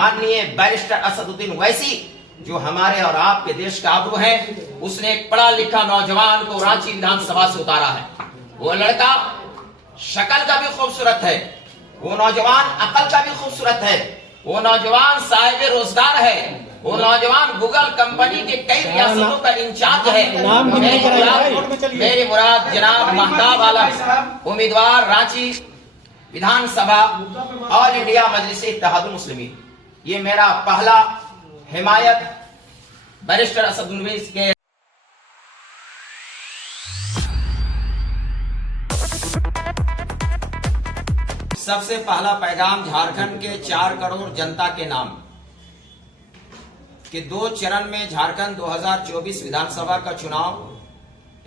माननीय बैरिस्टर असदुद्दीन ओवैसी जो हमारे और आपके देश का आबरू है, उसने एक पढ़ा लिखा नौजवान को रांची विधानसभा से उतारा है। वो लड़का शक्ल का भी खूबसूरत है, वो नौजवान अकल का भी खूबसूरत है, वो नौजवान साहिब रोजगार है, वो नौजवान गूगल कंपनी के कई रियासतों का इंचार्ज है। मेरी मुराद जनाब महताब आलम, उम्मीदवार रांची विधानसभा ऑल इंडिया मजलिस इत्तेहादुल मुस्लिमीन। ये मेरा पहला हिमायत बैरिस्टर असदुद्दीन ओवैसी के सबसे पहला पैगाम झारखंड के 4 करोड़ जनता के नाम कि 2 चरण में झारखंड 2024 विधानसभा का चुनाव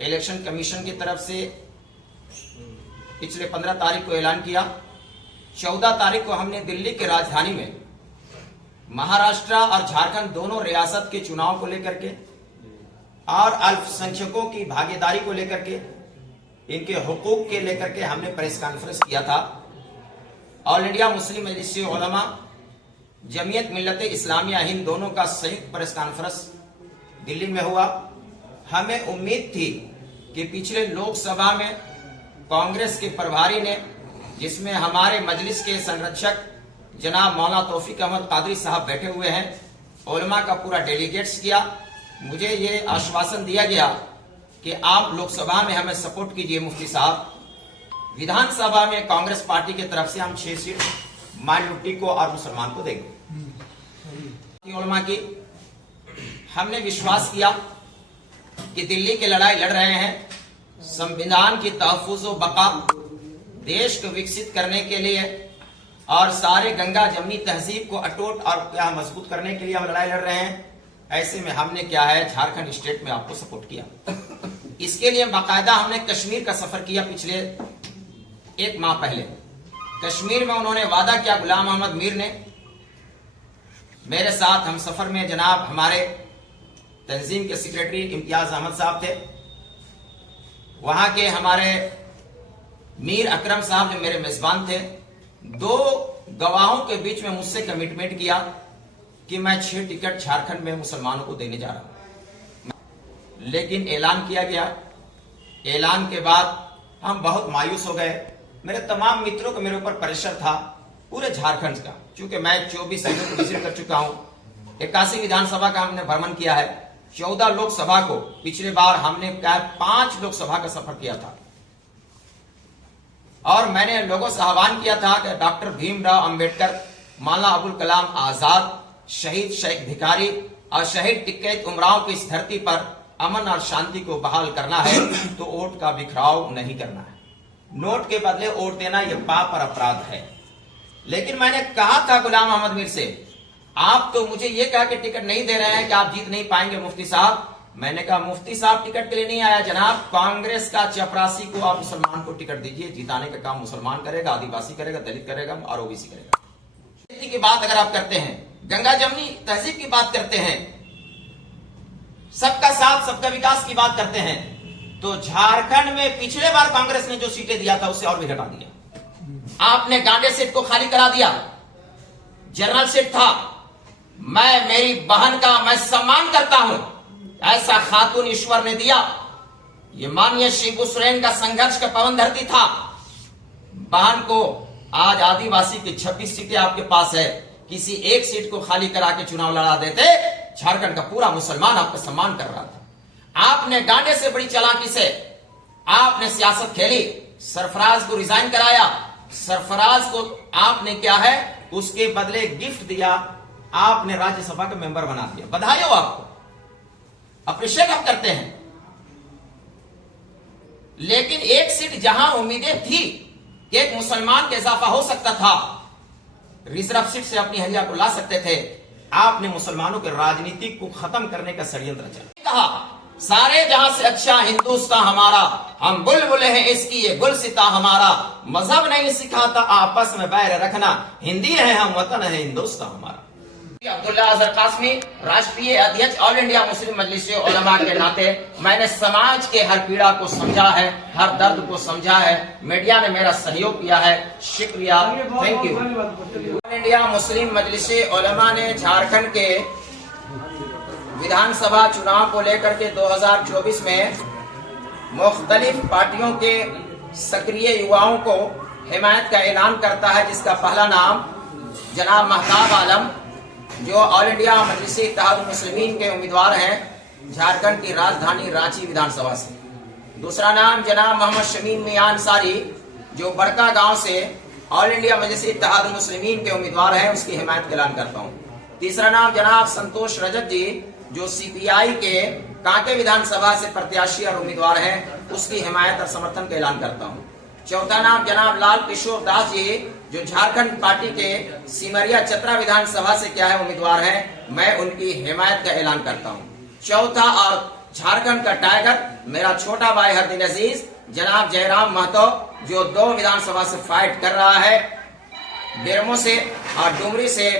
इलेक्शन कमीशन की तरफ से पिछले 15 तारीख को ऐलान किया। 14 तारीख को हमने दिल्ली के राजधानी में महाराष्ट्र और झारखंड दोनों रियासत के चुनाव को लेकर के और अल्पसंख्यकों की भागीदारी को लेकर के, इनके हुकूक के लेकर के हमने प्रेस कॉन्फ्रेंस किया था। ऑल इंडिया मुस्लिम मजलिस उलमा, जमीयत मिल्लत इस्लामिया हिंद दोनों का संयुक्त प्रेस कॉन्फ्रेंस दिल्ली में हुआ। हमें उम्मीद थी कि पिछले लोकसभा में कांग्रेस के प्रभारी ने, जिसमें हमारे मजलिस के संरक्षक जनाब मौलाना तौफीक अहमद कादरी साहब बैठे हुए हैं, उलमा का पूरा डेलीगेट्स किया। मुझे ये आश्वासन दिया गया कि आप लोकसभा में हमें सपोर्ट कीजिए मुफ्ती साहब, विधानसभा में कांग्रेस पार्टी की तरफ से हम 6 सीट माइनॉरिटी को और मुसलमान को देंगे। उलमा की हमने विश्वास किया कि दिल्ली की लड़ाई लड़ रहे हैं संविधान की तहफ्फुज़ व बका, देश को विकसित करने के लिए और सारे गंगा जमनी तहजीब को अटूट और क्या मजबूत करने के लिए हम लड़ाई लड़ रहे हैं। ऐसे में हमने क्या है, झारखंड स्टेट में आपको सपोर्ट किया। इसके लिए बाकायदा हमने कश्मीर का सफर किया। पिछले 1 माह पहले कश्मीर में उन्होंने वादा किया, गुलाम अहमद मीर ने मेरे साथ हम सफर में जनाब हमारे तंजीम के सेक्रेटरी इम्तियाज अहमद साहब थे, वहां के हमारे मीर अकरम साहब जो मेरे मेजबान थे, 2 गवाहों के बीच में मुझसे कमिटमेंट किया कि मैं 6 टिकट झारखंड में मुसलमानों को देने जा रहा हूं। लेकिन ऐलान किया गया, ऐलान के बाद हम बहुत मायूस हो गए। मेरे तमाम मित्रों को मेरे ऊपर प्रेशर था, पूरे झारखंड का, क्योंकि मैं 24 सीटों को विजिट कर चुका हूं, 81 विधानसभा का हमने भ्रमण किया है, 14 लोकसभा को, पिछले बार हमने 5 लोकसभा का सफर किया था। और मैंने लोगों से आह्वान किया था कि डॉक्टर भीमराव अंबेडकर, मौलाना अबुल कलाम आजाद, शहीद शेख भिखारी और शहीद टिक्कैत उमराव की इस धरती पर अमन और शांति को बहाल करना है तो वोट का बिखराव नहीं करना है। नोट के बदले वोट देना यह पाप और अपराध है। लेकिन मैंने कहा था गुलाम अहमद मीर से, आप तो मुझे यह कहा कि टिकट नहीं दे रहे हैं कि आप जीत नहीं पाएंगे मुफ्ती साहब। मैंने कहा मुफ्ती साहब टिकट के लिए नहीं आया जनाब, कांग्रेस का चपरासी को आप मुसलमान को टिकट दीजिए, जिताने का काम मुसलमान करेगा, आदिवासी करेगा, दलित करेगा और ओबीसी करेगा। की बात अगर आप करते हैं, गंगा जमनी तहजीब की बात करते हैं, सबका साथ सबका विकास की बात करते हैं, तो झारखंड में पिछले बार कांग्रेस ने जो सीटें दिया था उससे और भी घटा दिया। आपने गांडे सीट को खाली करा दिया, जनरल सीट था। मेरी बहन का मैं सम्मान करता हूं, ऐसा खातून ईश्वर ने दिया। ये माननीय शिबू सोरेन का संघर्ष का पवन धरती था। बहन को आज आदिवासी की 26 सीटें आपके पास है, किसी एक सीट को खाली करा के चुनाव लड़ा देते, झारखंड का पूरा मुसलमान आपका सम्मान कर रहा था। आपने गांडे से बड़ी चालाकी से आपने सियासत खेली, सरफराज को रिजाइन कराया। सरफराज को आपने क्या है, उसके बदले गिफ्ट दिया, आपने राज्यसभा का मेंबर बना दिया। बधाई हो आपको, अप्रिशिएट हम करते हैं। लेकिन एक सीट जहां उम्मीदें थी कि एक मुसलमान का इजाफा हो सकता था, रिजर्व सीट से अपनी हलिया को ला सकते थे, आपने मुसलमानों की राजनीति को खत्म करने का षड्यंत्र चला। कहा सारे जहां से अच्छा हिंदुस्तान हमारा, हम बुलबुले हैं इसकी ये गुलसिता हमारा, मजहब नहीं सिखाता आपस में बैर रखना, हिंदी है हम वतन है हिंदुस्तान हमारा। अब्दुल्ला अजहर कासमी, राष्ट्रीय अध्यक्ष ऑल इंडिया मुस्लिम मजलिस उलमा के नाते मैंने समाज के हर पीड़ा को समझा है, हर दर्द को समझा है। मीडिया ने मेरा सहयोग किया है, शुक्रिया, थैंक यू। ऑल इंडिया मुस्लिम मजलिस उलमा ने झारखंड के विधानसभा चुनाव को लेकर के 2024 में मुख्तलिफ पार्टियों के सक्रिय युवाओं को हिमायत का ऐलान करता है, जिसका पहला नाम जनाब महताब आलम, जो ऑल इंडिया मजलिस इत्तेहादुल मुस्लिमीन के उम्मीदवार हैं झारखंड की राजधानी रांची विधानसभा से। दूसरा नाम जनाब मोहम्मद शमीम मियां अंसारी, जो बड़का गांव से ऑल इंडिया मजलिस इत्तेहादुल मुस्लिमीन के उम्मीदवार हैं, उसकी हिमायत का ऐलान करता हूँ। तीसरा नाम जनाब संतोष रजक जी, जो सीपीआई के कांके विधानसभा से प्रत्याशी और उम्मीदवार हैं, उसकी हिमायत और समर्थन का ऐलान करता हूँ। चौथा नाम जनाब लाल किशोर दास जी, जो झारखंड पार्टी के सिमरिया चतरा विधानसभा से क्या है उम्मीदवार हैं, मैं उनकी हिमायत का ऐलान करता हूँ। चौथा और झारखंड का टाइगर मेरा छोटा भाई हरदिल अजीज जनाब जयराम महतो, जो 2 विधानसभा से फाइट कर रहा है, बेरमो से और डुमरी से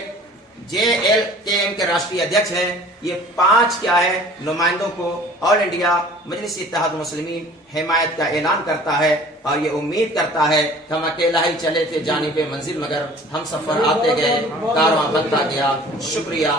JLKM के राष्ट्रीय अध्यक्ष हैं। ये 5 क्या है नुमाइंदों को ऑल इंडिया मजलिस इत्तेहादुल मुस्लिमीन हिमायत का ऐलान करता है, और ये उम्मीद करता है कि हम अकेला ही चले थे जाने पे मंजिल, मगर हम सफर आते गए, कारवां बनता गया। शुक्रिया।